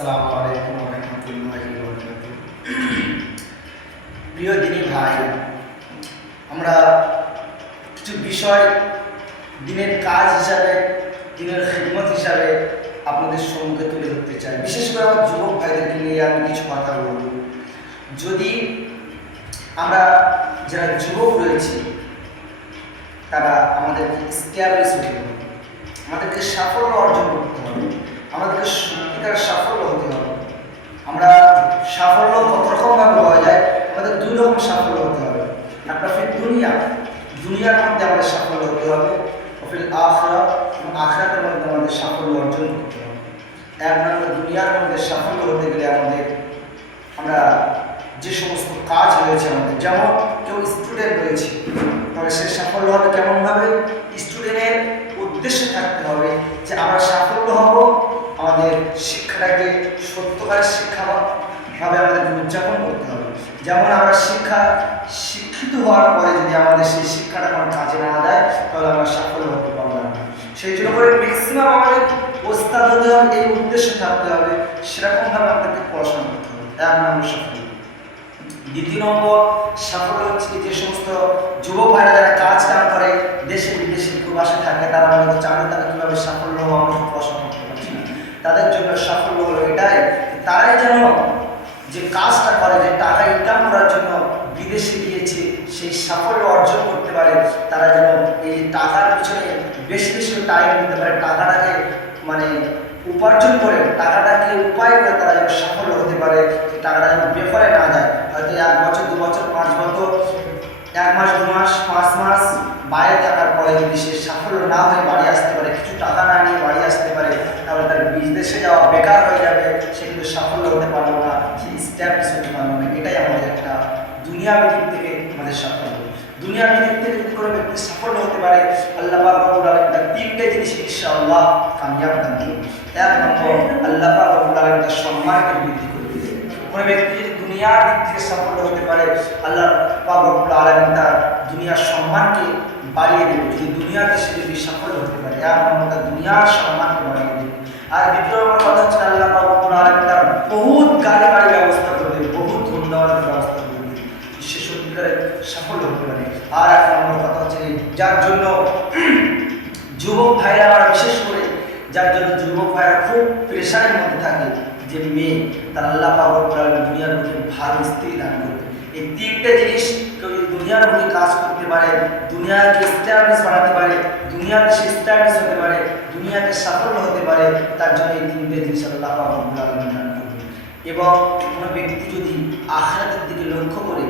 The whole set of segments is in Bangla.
আসসালামু আলাইকুম রাহমাতুল্লাহি প্রিয় দিনী ভাই, আমরা কিছু বিষয় দিনের কাজ হিসাবে, দিনের খিদমত হিসাবে আপনাদের সম্মুখে তুলে ধরতে চাই। বিশেষ করে আমার যুবক ভাইদেরকে নিয়ে আমি কিছু কথা বলব। যদি আমরা যারা যুবক রয়েছি, তারা আমাদেরকে স্ট্যাবলিশ হতে হবে আমাদেরকে সাফল্য অর্জন করতে হবে আমাদেরকে সত্যিকার সাফল্য হতে হবে। আমরা সাফল্য কত রকমভাবে হওয়া যায়, আমাদের দুই রকম সাফল্য হতে হবে। একটা ফির দুনিয়া। দুনিয়ার মধ্যে আমাদের সাফল্য হতে হবে ফির আখরা এবং আখরাতের মধ্যে আমাদের সাফল্য অর্জন করতে হবে। এক নম্বর, দুনিয়ার মধ্যে সাফল্য হতে গেলে আমাদের, আমরা যে সমস্ত কাজ রয়েছে আমাদের, যেমন কেউ স্টুডেন্ট রয়েছে তবে সে সাফল্য হবে কেমনভাবে? স্টুডেন্টের উদ্দেশ্য থাকতে হবে যে আমরা সাফল্য হব আমাদের শিক্ষাটাকে সত্যকারের শিক্ষা ভাবে আমাদের উদযাপন করতে হবে। যেমন আমরা শিক্ষা শিক্ষিত হওয়ার পরে যদি আমাদের সেই শিক্ষাটা কোনো কাজে না দেয়, তাহলে আমরা সাফল্য হতে পারলাম না। সেই জন্য করে ম্যাক্সিমাম আমাদের ওস্তাদ হতে হবে এই উদ্দেশ্যে থাকতে হবে, সেরকমভাবে আমাদেরকে পড়াশোনা করতে হবে। এক নম্বর সাফল্য। দ্বিতীয় নম্বর, সাফল্য হচ্ছে যে সমস্ত যুবক ভাইরা যারা কাজ কাম করে, দেশে বিদেশে প্রবাসে থাকে, তারা আমাদের জানে তারা কীভাবে সাফল্য হওয়া আমরা পড়াশোনা করতে পারছি না তাদের জন্য সাফল্য হলো এটাই তারাই যেন যে কাজটা করে যে টাকা ইনকাম করার জন্য বিদেশে গিয়েছে সেই সাফল্য অর্জন করতে পারে, তারা যেন এই টাকার পিছনে বেশি বেশি টাইম দিতে পারে, টাকাটাকে মানে উপার্জন করে, টাকাটাকে উপায় করে তারা যেন সাফল্য হতে পারে টাকাটা যেন বেফারে না যায়। হয়তো এক বছর, দু বছর, পাঁচ বছর, এক মাস, দু মাস, পাঁচ মাস বাইরে থাকার পরে যদি সে সাফল্য না হয়ে বাড়ি আসতে পারে, কিছু টাকা না নিয়ে বাড়ি আসতে পারে, তাহলে তার বিদেশে যাওয়া বেকার হয়ে যাবে, সে কিন্তু সাফল্য হতে পারল না, সে স্ট্যাবলিশ হতে পারল না। এটাই আমাদের একটা দুনিয়াবি দিক থেকে আমাদের সাফল্য দুনিয়াবি দিক থেকে যদি কোনো ব্যক্তি সাফল্য হতে পারে, আল্লাহ পাক রব্বুল আলামিন তার তিনটে জিনিস ইনশাআল্লাহ কামিয়াব দান করবে এক নম্বর, আল্লাহ পাক রব্বুল আলামিন তার সম্মানকে বৃদ্ধি করে দিবে কোনো ব্যক্তি যদি দুনিয়ার দিক থেকে সাফল্য হতে পারে, আল্লাহ পাক রব্বুল আলামিন তার দুনিয়ার সম্মানকে বাড়িয়ে দেবে যদি দুনিয়াতে সে যদি সাফল্য হতে পারে, এক নম্বর তার দুনিয়ার সম্মানকে বাড়িয়ে দেবে আর দ্বিতীয় নম্বর কথা হচ্ছে আল্লাহ পাক রব্বুল আলামিন তার বহুত গাড়ি বাড়ি ব্যবস্থা করে দেবে বহুত ধন ব্যবস্থা করে দেবে সে সত্যিকারের সাফল্য হতে পারে আর এক নম্বর কথা হচ্ছে যার জন্য যুবক ভাইরা আমার বিশেষ করে যার জন্য যুবক ভাইরা খুব প্রেশারের মধ্যে থাকে যে মেয়ে, তার আল্লাহ পাবর দুনিয়ার মধ্যে ভালো স্ত্রী দান করবে। এই তিনটে জিনিস কেউ যদি দুনিয়ার মধ্যে কাজ করতে পারে, দুনিয়াকে স্ট্যাবলিশ বানাতে পারে দুনিয়াতে সে স্ট্যাবলিশ হতে পারে দুনিয়াকে সাফল্য হতে পারে, তার জন্য এই তিনটে জিনিস আল্লাহ পাবর দান করবে এবং কোনো ব্যক্তি যদি আখরাতের দিকে লক্ষ্য করে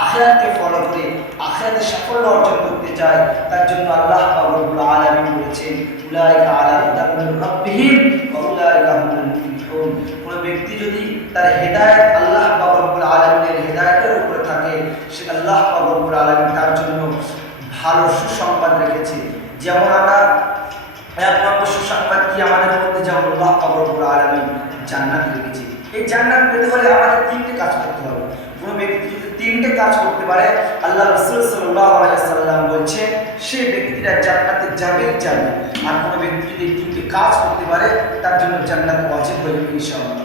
আখরাতকে ফলো করে আখরাতে সাফল্য অর্জন করতে চায়, তার জন্য আল্লাহ রব্বুল আলামিন বলেছেন, উলাইকা আলা রাব্বিহিম ওয়া উলাইকা হুমুল মুফলিহুন। কোনো ব্যক্তি যদি তার হেদায়েত আল্লাহ রব্বুল আলামিনের হেদায়েতের উপরে থাকে, সে আল্লাহ রব্বুল আলামিন তার জন্য ভালো সুসংবাদ রেখেছে। যেমন আমরা, এক নম্বর সুসংবাদ কি আমাদের মধ্যে? যেমন আল্লাহ রব্বুল আলামিন জান্নাত রেখেছে এই জান্নাত পেতে হলে আমাদের তিনটে কাজ করতে হবে। কোনো ব্যক্তি যদি তিনটে কাজ করতে পারে আল্লাহ রসুল আলাইসাল্লাম বলছে সেই ব্যক্তিটা জান্নাতে যাবেই যাবে আর কোনো ব্যক্তি যদি তিনটে কাজ করতে পারে, তার জন্য জান্নাত অজিব হয়ে যাবে ইনশাআল্লাহ।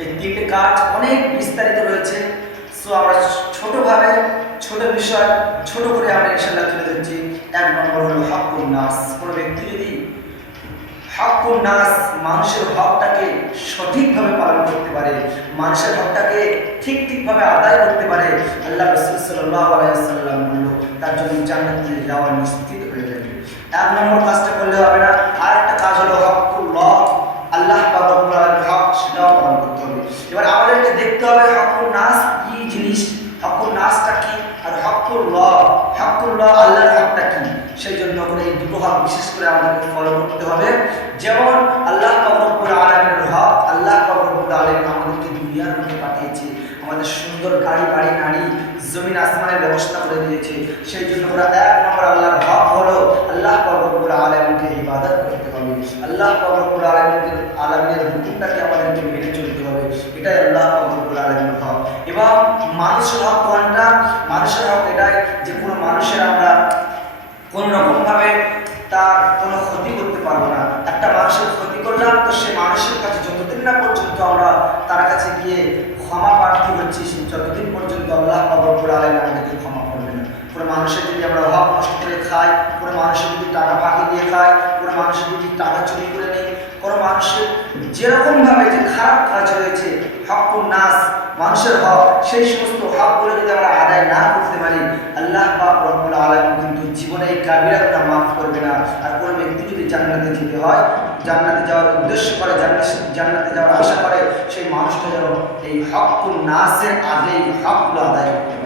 এই তিনটে কাজ অনেক বিস্তারিত রয়েছে। সো আমরা ছোটভাবে, ছোট বিষয়, ছোট করে আমরা ইনশাল্লাহ তুলে ধরছি। এক নম্বর হলো হকুল নাস। কোনো ব্যক্তি যদি হকুল নাস, মানুষের হকটাকে সঠিকভাবে পালন করতে পারে, মানুষের হকটাকে ঠিক ঠিকভাবে আদায় করতে পারে। আল্লাহ রসুল সাল্লাহ আলাইসাল্লাম বলল, তার জন্য জান্নাতে যাওয়া নিশ্চিত হয়ে যাবে। এক নম্বর কাজটা করলে হবে না আর একটা কাজ হলো হকুল্লাহ আল্লাহ বাবুল্লাহ হক সেটাও পালন করতে হবে এবার আমাদেরকে দেখতে হবে হকুল নাস কি জিনিস হকুল নাসটা কি আর হকুল্লাহ আল্লাহর হকটা কি? সেই জন্য করে এই দুটো হক বিশেষ করে আমাদেরকে ফলো করতে হবে। যেমন আল্লাহ কবরপুর আলমের হক, আল্লাহ কবরপুর আলম আমাদেরকে দুনিয়ার মধ্যে পাঠিয়েছে আমাদের সুন্দর গাড়ি, বাড়ি, নারী জমিন, আসমানের ব্যবস্থা করে দিয়েছে। সেই জন্য ওরা এক নম্বর আল্লাহর হক হলো আল্লাহ কবরপুর আলমকে ইবাদত করতে হবে। আল্লাহ কবরপুর আলমকে আলমের হুকুমটাকে আমাদেরকে মেনে চলতে হবে। এটাই আল্লাহ কবরপুর আলমের হক। এবং মানুষের হক কোনটা? মানুষের হক এটাই যে কোনো মানুষের আমরা কোনো রকমভাবে তার কোনো ক্ষতি করতে পারব না একটা মানুষের ক্ষতি করলাম তো সে মানুষের কাছে গিয়ে ক্ষমা প্রার্থী হচ্ছি সে যতদিন পর্যন্ত আল্লাহ রব্বুল আলামিন আমাদেরকে ক্ষমা করবে না কোনো মানুষের যদি আমরা হক নষ্ট করে খাই, কোনো মানুষের যদি টাকা ফাঁকি দিয়ে খাই, কোনো মানুষের যদি টাকা চুরি করে নেই, কোনো মানুষের যেরকমভাবে যে খারাপ কাজ হয়েছে হক নাস, মানুষের হক, সেই সমস্ত হকগুলো যদি আমরা আদায় না করতে পারি, আল্লাহ রব্বুল আলামিন কিন্তু জীবনে এই কাবিরা গুনাহ মাফ করবে না। আর কোনো ব্যক্তি যদি জান্নাতে যেতে হয়, জান্নাতে যাওয়ার উদ্দেশ্য করে, জান্নাতে যাওয়ার আশা করে, সেই মানুষটা যেন এই হক নাসের আগেই হকগুলো আদায় পারে।